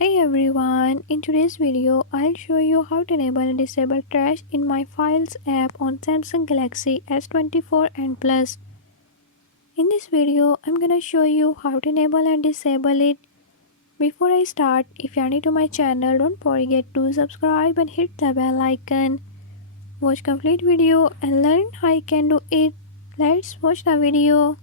Hey everyone, in today's video I'll show you how to enable and disable trash in my Files app on Samsung Galaxy S24 and Plus. In this video I'm gonna show you how to enable and disable it. Before I start, if you are new to my channel, don't forget to subscribe and hit the bell icon. Watch complete video and learn how you can do it. Let's watch the video.